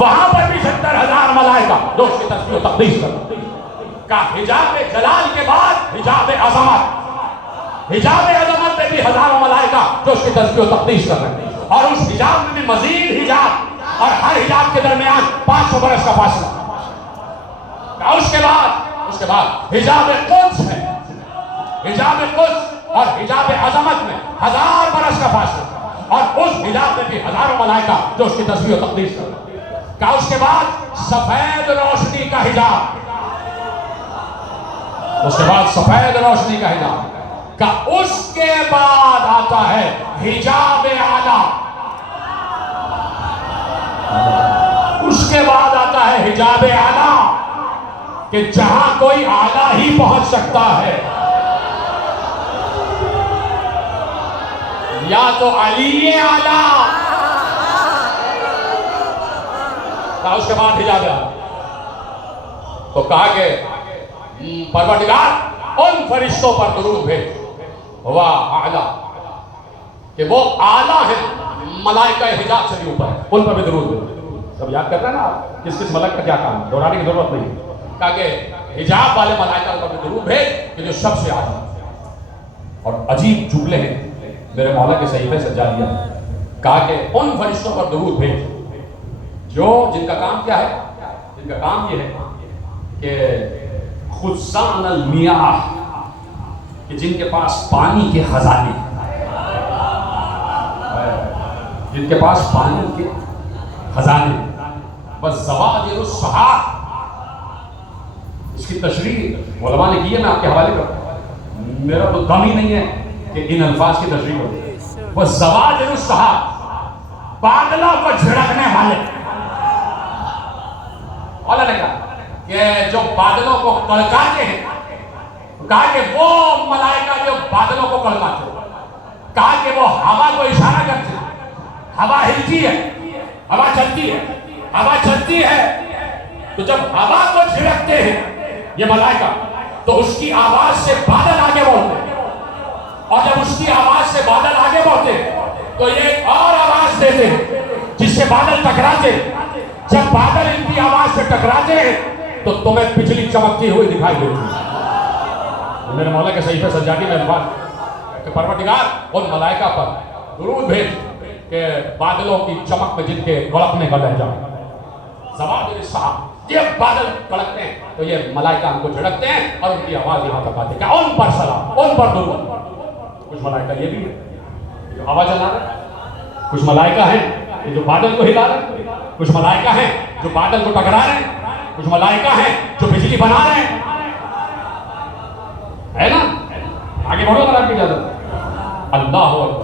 وہاں پر بھی 70,000 ملائکہ جو اس کی تسبیح و تقدیس کرتے ہیں. کا حجاب جلال کے بعد حجاب عظمت، حجاب عظمت میں بھی ہزاروں ملائکہ جو اس کی تسبیح و تقدیس کر رہے ہیں، اور اس حجاب میں بھی مزید حجاب، اور ہر حجاب کے درمیان 500 برس کا فاصلہ. اس کے بعد حجاب قدس ہے، حجاب قدس اور حجاب عظمت میں 1000 برس کا فاصلہ، اور اس حجاب میں بھی ہزاروں ملائکہ جو اس کی تسبیح و تقدیس کر رہے ہیں. اس کے بعد سفید روشنی کا حجاب، اس کے بعد سفید روشنی کا حجاب. اس کے بعد آتا ہے حجاب اعلیٰ، اس کے بعد آتا ہے حجاب اعلیٰ کہ جہاں کوئی اعلیٰ ہی پہنچ سکتا ہے، یا تو علی اعلیٰ. اس کے بعد حجاب اعلیٰ تو کہا کہ پروردگار ان فرشتوں پر درود بھیج ہوا اعلیٰ کہ وہ اعلیٰ ہیں، ملائکہ حجاب سے بھی اوپر ہے، ان پر بھی درود بھیج. سب یاد کرتا ہے نا آپ کس کس ملک کا کیا کام ہے، دہرانے کی ضرورت نہیں. کہا کہ حجاب والے ملائکہ پر بھی درود بھیج کہ جو سب سے اعلیٰ. اور عجیب جملے ہیں میرے مولا کے صحیفے سے جاریہ. کہا کہ ان فرشتوں پر درود بھیج جو جن کا کام کیا ہے، جن کا کام یہ ہے کہ خزان المیاہ، کہ جن کے پاس پانی کے خزانے، جن کے پاس پانی کے خزانے. بس زواجر الصحاح، اس کی تشریح علماء نے کی ہے، میں آپ کے حوالے کرتا ہوں، میرا تو دم ہی نہیں ہے کہ ان الفاظ کی تشریح کروں. بس زواجر الصحاح، بادلوں کو جھڑکنے والے. اللہ نے کہا کہ جو بادلوں کو کڑکاتے ہیں، کہا کہ وہ ملائکہ جو بادلوں کو کڑکاتے ہیں، کہا کہ وہ ہوا کو اشارہ کرتے ہیں. ہوا ہلتی ہے، ہوا چلتی ہے، ہوا چلتی ہے، تو جب ہوا کو جھڑکتے ہیں یہ ملائکہ تو اس کی آواز سے بادل آگے بڑھتے ہیں، اور جب اس کی آواز سے بادل آگے بڑھتے ہیں تو یہ ایک اور آواز دیتے ہیں جس سے بادل ٹکراتے ہیں. جب بادل ان کی آواز سے ٹکراتے ہیں تو تمہیں بجلی چمکتی ہوئی دکھائی دیتی ہے. میرے مولا کے صحیفے سجادی میں الفاظ کہ پروردگار ان ملائکہ پر درود بھیج کہ بادلوں کی چمک میں جن کے گڑکنے کا لہجہ. زواجر الصحاح، یہ بادل کڑکتے ہیں تو یہ ملائکہ ان کو جھڑکتے ہیں اور ان کی آواز یہاں تک آتی ہے کہ ان پر سلام، ان پر درود. کچھ ملائکہ یہ بھی ہے جو ہوا چلا رہے ہیں، کچھ ملائکہ ہیں کہ جو بادل کو ہلا رہے ہیں، کچھ ملائکہ ہیں جو بادل کو ٹکرا رہے ہیں، کچھ ملائکہ ہیں جو بجلی بنا رہے ہیں. ہے نا؟ آگے بڑھو اگر آپ کی اجازت. اللہ اکبر.